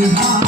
you.